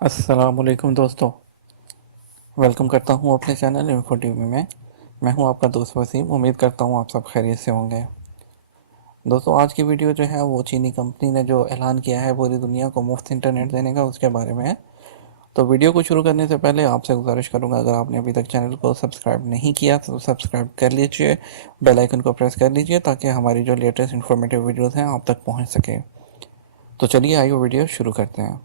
السلام علیکم دوستو، ویلکم کرتا ہوں اپنے چینل انفو ٹی وی میں۔ میں ہوں آپ کا دوست وسیم، امید کرتا ہوں آپ سب خیریت سے ہوں گے۔ دوستو آج کی ویڈیو جو ہے وہ چینی کمپنی نے جو اعلان کیا ہے پوری دنیا کو مفت انٹرنیٹ دینے کا، اس کے بارے میں ہے۔ تو ویڈیو کو شروع کرنے سے پہلے آپ سے گزارش کروں گا، اگر آپ نے ابھی تک چینل کو سبسکرائب نہیں کیا تو سبسکرائب کر لیجئے، بیل آئیکن کو پریس کر لیجئے تاکہ ہماری جو لیٹسٹ انفارمیٹیو ویڈیوز ہیں آپ تک پہنچ سکے۔ تو چلیے آئیے ویڈیو شروع کرتے ہیں۔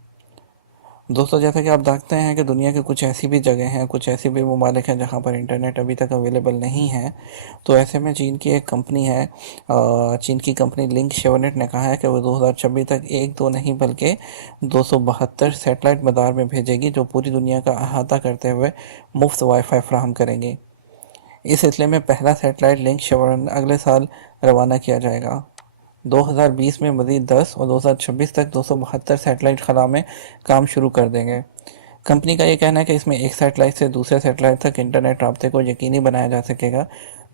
دوستو جیسا کہ آپ دیکھتے ہیں کہ دنیا کے کچھ ایسی بھی جگہ ہیں، کچھ ایسی بھی ممالک ہیں جہاں پر انٹرنیٹ ابھی تک اویلیبل نہیں ہے۔ تو ایسے میں چین کی ایک کمپنی ہے، چین کی کمپنی لنک شیورنیٹ نے کہا ہے کہ وہ 2026 تک ایک دو نہیں بلکہ 272 سیٹلائٹ مدار میں بھیجے گی، جو پوری دنیا کا احاطہ کرتے ہوئے مفت وائی فائی فراہم کریں گی۔ اس سلسلے میں پہلا سیٹلائٹ لنک شیورن اگلے سال روانہ کیا جائے گا۔ 2020 میں مزید 10 اور 2026 تک 272 سیٹلائٹ خلا میں کام شروع کر دیں گے۔ کمپنی کا یہ کہنا ہے کہ اس میں ایک سیٹلائٹ سے دوسرے سیٹلائٹ تک انٹرنیٹ رابطے کو یقینی بنایا جا سکے گا،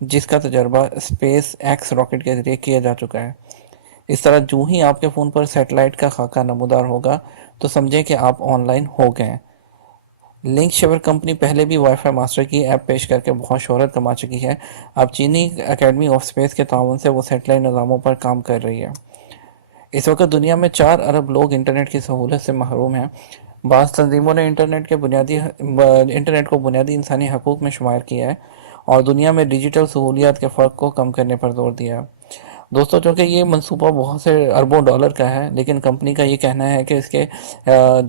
جس کا تجربہ اسپیس ایکس راکٹ کے ذریعے کیا جا چکا ہے۔ اس طرح جو ہی آپ کے فون پر سیٹلائٹ کا خاکہ نمودار ہوگا تو سمجھیں کہ آپ آن لائن ہو گئے۔ لنک شیور کمپنی پہلے بھی وائی فائی ماسٹر کی ایپ پیش کر کے بہت شہرت کما چکی ہے۔ اب چینی اکیڈمی آف اسپیس کے تعاون سے وہ سیٹلائٹ نظاموں پر کام کر رہی ہے۔ اس وقت دنیا میں 4 ارب لوگ انٹرنیٹ کی سہولت سے محروم ہیں۔ بعض تنظیموں نے انٹرنیٹ کو بنیادی انسانی حقوق میں شمار کیا ہے اور دنیا میں ڈیجیٹل سہولیات کے فرق کو کم کرنے پر زور دیا ہے۔ دوستو چونکہ یہ منصوبہ بہت سے اربوں ڈالر کا ہے، لیکن کمپنی کا یہ کہنا ہے کہ اس کے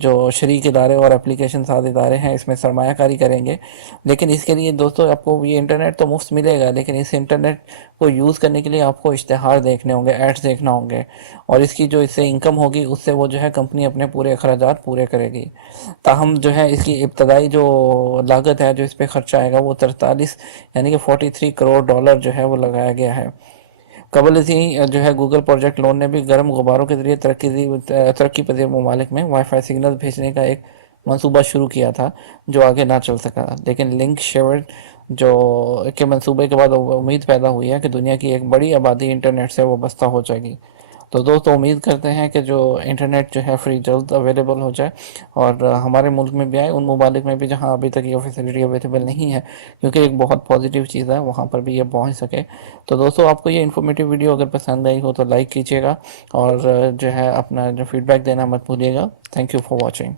جو شریک ادارے اور اپلیکیشن ساز ادارے ہیں اس میں سرمایہ کاری کریں گے، لیکن اس کے لیے دوستو آپ کو یہ انٹرنیٹ تو مفت ملے گا، لیکن اس انٹرنیٹ کو یوز کرنے کے لیے آپ کو اشتہار دیکھنے ہوں گے، ایڈز دیکھنا ہوں گے، اور اس کی جو اس سے انکم ہوگی اس سے وہ جو ہے کمپنی اپنے پورے اخراجات پورے کرے گی۔ تاہم جو ہے اس کی ابتدائی جو لاگت ہے، جو اس پہ خرچہ آئے گا، وہ 43 یعنی کہ 43 کروڑ ڈالر جو ہے وہ لگایا گیا ہے۔ قبل ازیں جو ہے گوگل پروجیکٹ لون نے بھی گرم غباروں کے ذریعے ترقی پذیر ممالک میں وائی فائی سگنل بھیجنے کا ایک منصوبہ شروع کیا تھا، جو آگے نہ چل سکا، لیکن لنک شیور جو کے منصوبے کے بعد امید پیدا ہوئی ہے کہ دنیا کی ایک بڑی آبادی انٹرنیٹ سے وابستہ ہو جائے گی۔ تو دوستو امید کرتے ہیں کہ جو انٹرنیٹ جو ہے فری جلد اویلیبل ہو جائے اور ہمارے ملک میں بھی آئے، ان ممالک میں بھی جہاں ابھی تک یہ فیسلٹی اویلیبل نہیں ہے، کیونکہ ایک بہت پازیٹیو چیز ہے، وہاں پر بھی یہ پہنچ سکے۔ تو دوستو آپ کو یہ انفارمیٹیو ویڈیو اگر پسند آئی ہو تو لائک کیجیے گا، اور جو ہے اپنا جو فیڈ بیک دینا مت بھولیے گا۔ Thank you for watching.